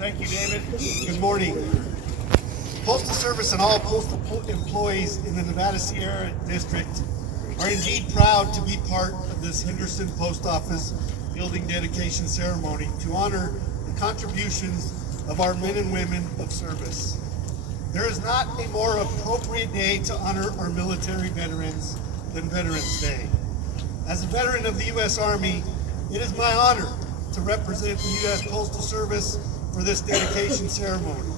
Thank you, David. Good morning. Postal Service and all postal employees in the Nevada Sierra District are indeed proud to be part of this Henderson Post Office building dedication ceremony to honor the contributions of our men and women of service. There is not a more appropriate day to honor our military veterans than Veterans Day. As a veteran of the U.S. Army, it is my honor to represent the U.S. Postal Service for this dedication ceremony.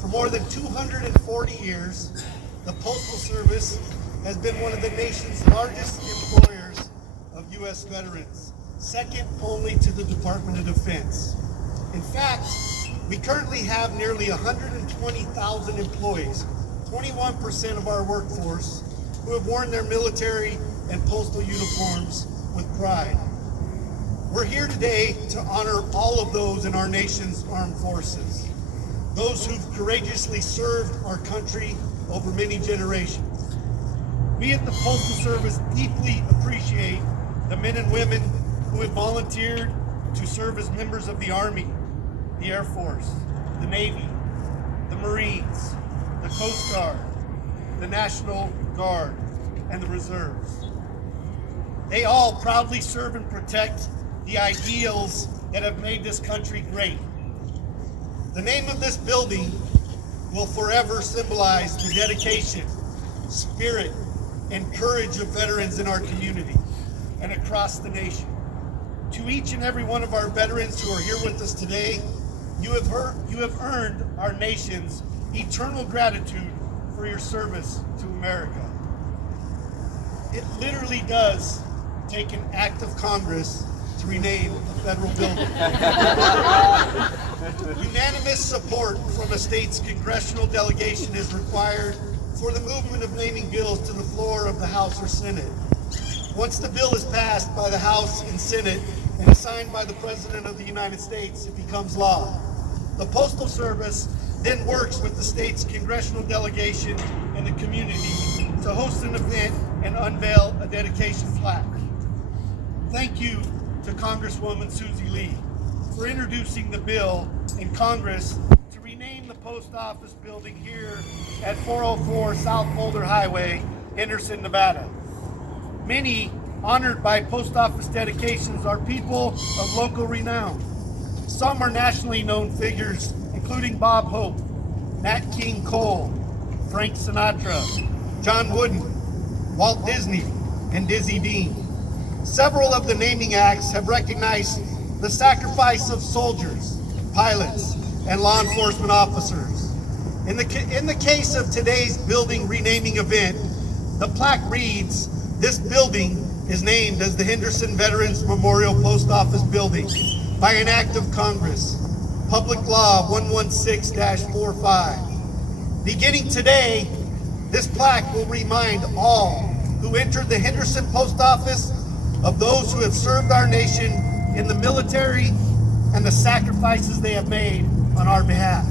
For more than 240 years, the Postal Service has been one of the nation's largest employers of U.S. veterans, second only to the Department of Defense. In fact, we currently have nearly 120,000 employees, 21% of our workforce, who have worn their military and postal uniforms with pride. We're here today to honor all of those in our nation's armed forces, those who've courageously served our country over many generations. We at the Postal Service deeply appreciate the men and women who have volunteered to serve as members of the Army, the Air Force, the Navy, the Marines, the Coast Guard, the National Guard, and the Reserves. They all proudly serve and protect the ideals that have made this country great. The name of this building will forever symbolize the dedication, spirit, and courage of veterans in our community and across the nation. To each and every one of our veterans who are here with us today, you have earned our nation's eternal gratitude for your service to America. It literally does take an act of Congress to rename a federal building. Unanimous support from a state's congressional delegation is required for the movement of naming bills to the floor of the House or Senate. Once the bill is passed by the House and Senate and is signed by the President of the United States, it becomes law. The Postal Service then works with the state's congressional delegation and the community to host an event and unveil a dedication plaque. Thank you to Congresswoman Susie Lee for introducing the bill in Congress to rename the post office building here at 404 South Boulder Highway, Henderson, Nevada. Many honored by post office dedications are people of local renown. Some are nationally known figures, including Bob Hope, Nat King Cole, Frank Sinatra, John Wooden, Walt Disney, and Dizzy Dean. Several of the naming acts have recognized the sacrifice of soldiers, pilots, and law enforcement officers. In the case of today's building renaming event, the plaque reads, "This building is named as the Henderson Veterans Memorial Post Office Building by an act of Congress, Public Law 116-45. Beginning today, this plaque will remind all who entered the Henderson Post Office of those who have served our nation in the military and the sacrifices they have made on our behalf.